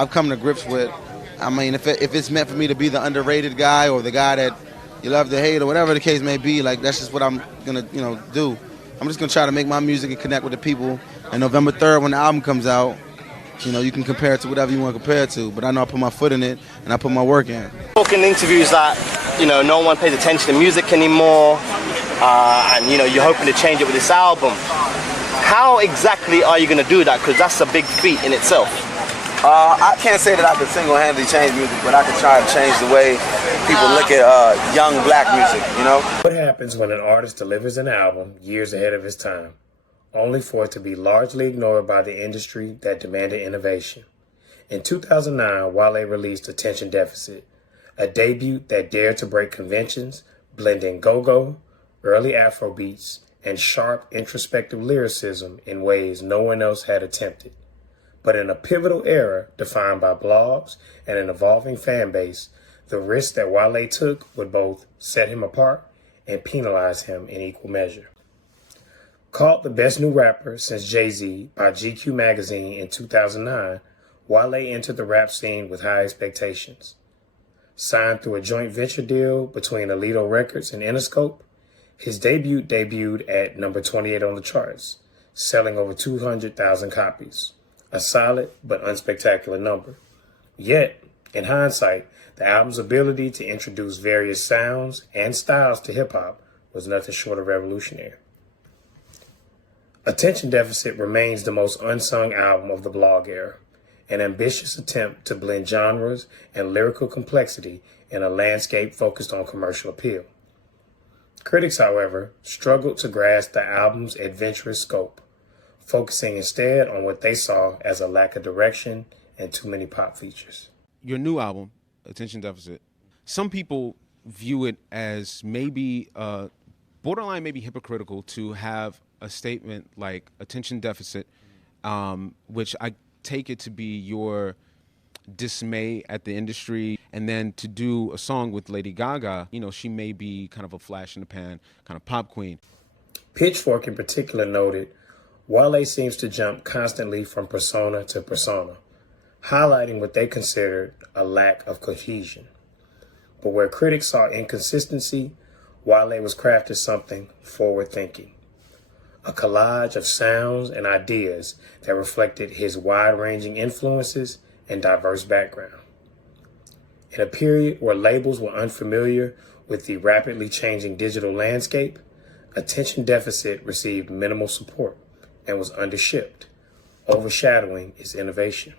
I've come to grips with. I mean, if it's meant for me to be the underrated guy or the guy that you love to hate or whatever the case may be, like that's just what I'm gonna do. I'm just gonna try to make my music and connect with the people. And November 3rd, when the album comes out, you can compare it to whatever you want to compare it to. But I know I put my foot in it and I put my work in. Talking in interviews that no one pays attention to music anymore, and you're hoping to change it with this album. How exactly are you going to do that? Because that's a big feat in itself. I can't say that I can single-handedly change music, but I can try to change the way people look at young black music, What happens when an artist delivers an album years ahead of his time, only for it to be largely ignored by the industry that demanded innovation? In 2009, Wale released Attention Deficit, a debut that dared to break conventions, blending go-go, early Afro beats, and sharp introspective lyricism in ways no one else had attempted. But in a pivotal era defined by blogs and an evolving fan base, the risk that Wale took would both set him apart and penalize him in equal measure. Called the best new rapper since Jay-Z by GQ magazine in 2009, Wale entered the rap scene with high expectations. Signed through a joint venture deal between Alito Records and Interscope, his debut debuted at number 28 on the charts, selling over 200,000 copies, a solid but unspectacular number. Yet, in hindsight, the album's ability to introduce various sounds and styles to hip-hop was nothing short of revolutionary. Attention Deficit remains the most unsung album of the blog era, an ambitious attempt to blend genres and lyrical complexity in a landscape focused on commercial appeal. Critics, however, struggled to grasp the album's adventurous scope, focusing instead on what they saw as a lack of direction and too many pop features. Your new album, Attention Deficit, some people view it as maybe borderline maybe hypocritical to have a statement like Attention Deficit, which I take it to be your dismay at the industry, and then to do a song with Lady Gaga, she may be kind of a flash in the pan, kind of pop queen. Pitchfork in particular noted, Wale seems to jump constantly from persona to persona, highlighting what they considered a lack of cohesion. But where critics saw inconsistency, Wale was crafting something forward-thinking, a collage of sounds and ideas that reflected his wide-ranging influences and diverse background. In a period where labels were unfamiliar with the rapidly changing digital landscape, Attention Deficit received minimal support and was undershipped, overshadowing its innovation.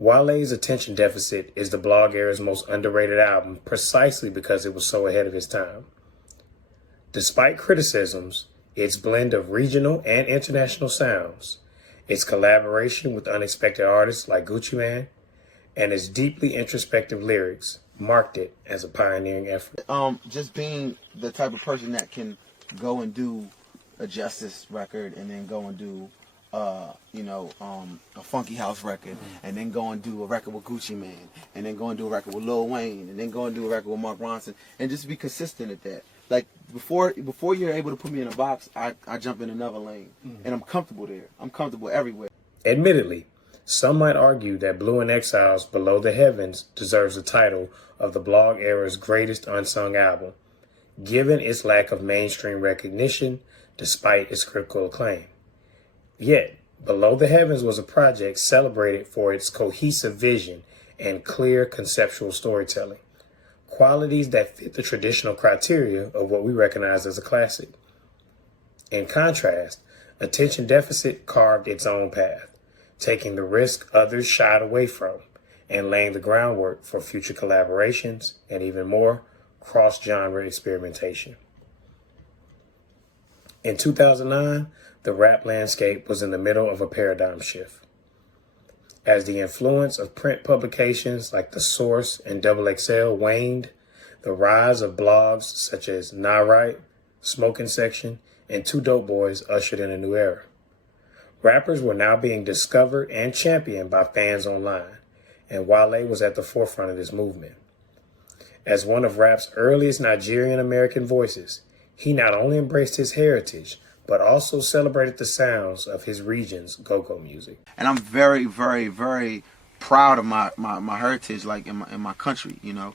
Wale's Attention Deficit is the blog era's most underrated album precisely because it was so ahead of its time. Despite criticisms, its blend of regional and international sounds, its collaboration with unexpected artists like Gucci Mane, and its deeply introspective lyrics marked it as a pioneering effort. Just being the type of person that can go and do a Justice record and then go and do a Funky House record, and then go and do a record with Gucci Mane, and then go and do a record with Lil Wayne, and then go and do a record with Mark Ronson, and just be consistent at that. Like before you're able to put me in a box, I jump in another lane, and I'm comfortable there. I'm comfortable everywhere. Admittedly, some might argue that Blue and Exile's Below the Heavens deserves the title of the blog era's greatest unsung album, given its lack of mainstream recognition despite its critical acclaim. Yet, Below the Heavens was a project celebrated for its cohesive vision and clear conceptual storytelling, qualities that fit the traditional criteria of what we recognize as a classic. In contrast, Attention Deficit carved its own path, taking the risk others shied away from, and laying the groundwork for future collaborations and even more cross-genre experimentation. In 2009, the rap landscape was in the middle of a paradigm shift. As the influence of print publications like The Source and XXL waned, the rise of blogs such as Nah Right, Smoking Section, and Two Dope Boys ushered in a new era. Rappers were now being discovered and championed by fans online, and Wale was at the forefront of this movement. As one of rap's earliest Nigerian American voices, he not only embraced his heritage, but also celebrated the sounds of his region's go-go music. And I'm very, very, very proud of my heritage, like in my country, you know.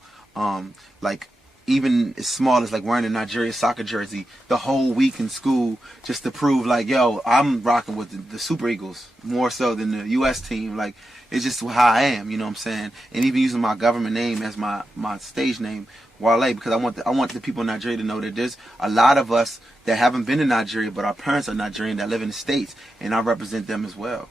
Like even as small as like wearing a Nigeria soccer jersey the whole week in school, just to prove like, yo, I'm rocking with the Super Eagles more so than the U.S. team. Like, it's just how I am, you know what I'm saying? And even using my government name as my stage name, Wale, because I want the people in Nigeria to know that there's a lot of us that haven't been in Nigeria, but our parents are Nigerian that live in the States, and I represent them as well.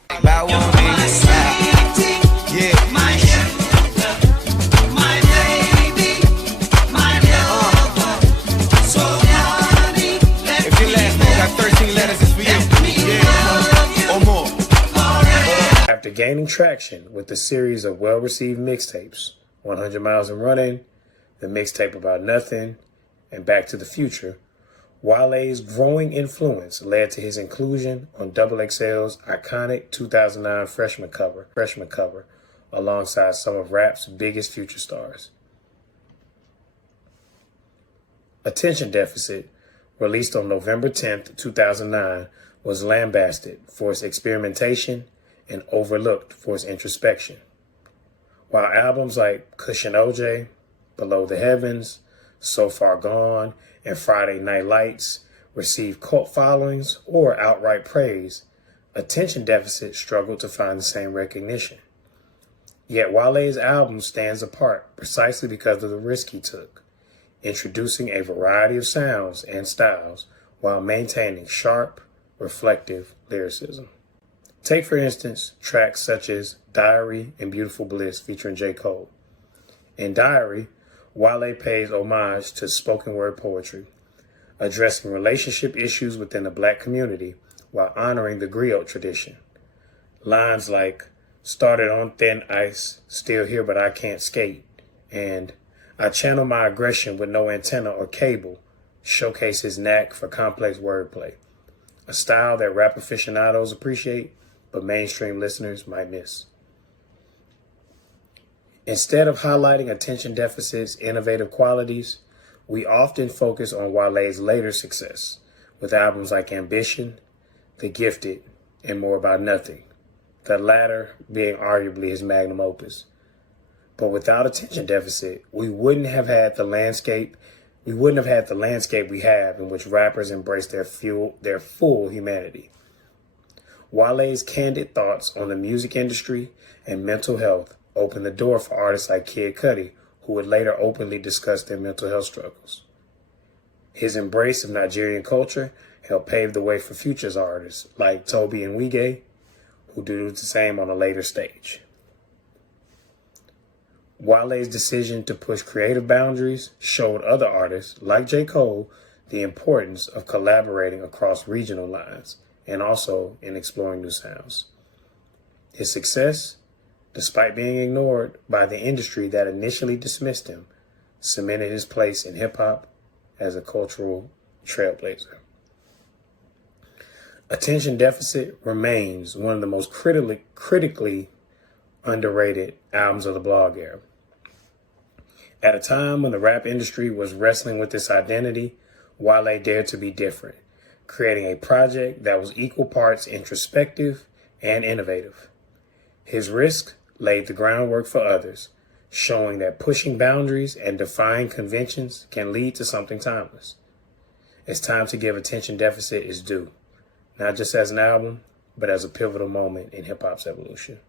After gaining traction with a series of well-received mixtapes, 100 Miles and Running, The Mixtape About Nothing, and Back to the Future, Wale's growing influence led to his inclusion on XXL's iconic 2009 freshman cover, alongside some of rap's biggest future stars. Attention Deficit, released on November 10th, 2009, was lambasted for its experimentation and overlooked for its introspection. While albums like Cushion OJ, Below the Heavens, So Far Gone, and Friday Night Lights received cult followings or outright praise, Attention Deficit struggled to find the same recognition. Yet Wale's album stands apart precisely because of the risk he took, introducing a variety of sounds and styles while maintaining sharp, reflective lyricism. Take, for instance, tracks such as Diary and Beautiful Bliss featuring J. Cole. In Diary, Wale pays homage to spoken word poetry, addressing relationship issues within the black community while honoring the griot tradition. Lines like, started on thin ice, still here but I can't skate, and I channel my aggression with no antenna or cable, showcase his knack for complex wordplay, a style that rap aficionados appreciate, but mainstream listeners might miss. Instead of highlighting Attention Deficit's innovative qualities, we often focus on Wale's later success, with albums like Ambition, The Gifted, and More About Nothing, the latter being arguably his magnum opus. But without Attention Deficit, we wouldn't have had the landscape we have in which rappers embrace their full humanity. Wale's candid thoughts on the music industry and mental health opened the door for artists like Kid Cudi, who would later openly discuss their mental health struggles. His embrace of Nigerian culture helped pave the way for future artists like Toby and Wige, who do the same on a later stage. Wale's decision to push creative boundaries showed other artists, like J. Cole, the importance of collaborating across regional lines and also in exploring new sounds. His success, despite being ignored by the industry that initially dismissed him, cemented his place in hip-hop as a cultural trailblazer. Attention Deficit remains one of the most critically underrated albums of the blog era. At a time when the rap industry was wrestling with its identity, Wale dared to be different, creating a project that was equal parts introspective and innovative. His risk laid the groundwork for others, showing that pushing boundaries and defying conventions can lead to something timeless. It's time to give Attention Deficit its due, not just as an album, but as a pivotal moment in hip-hop's evolution.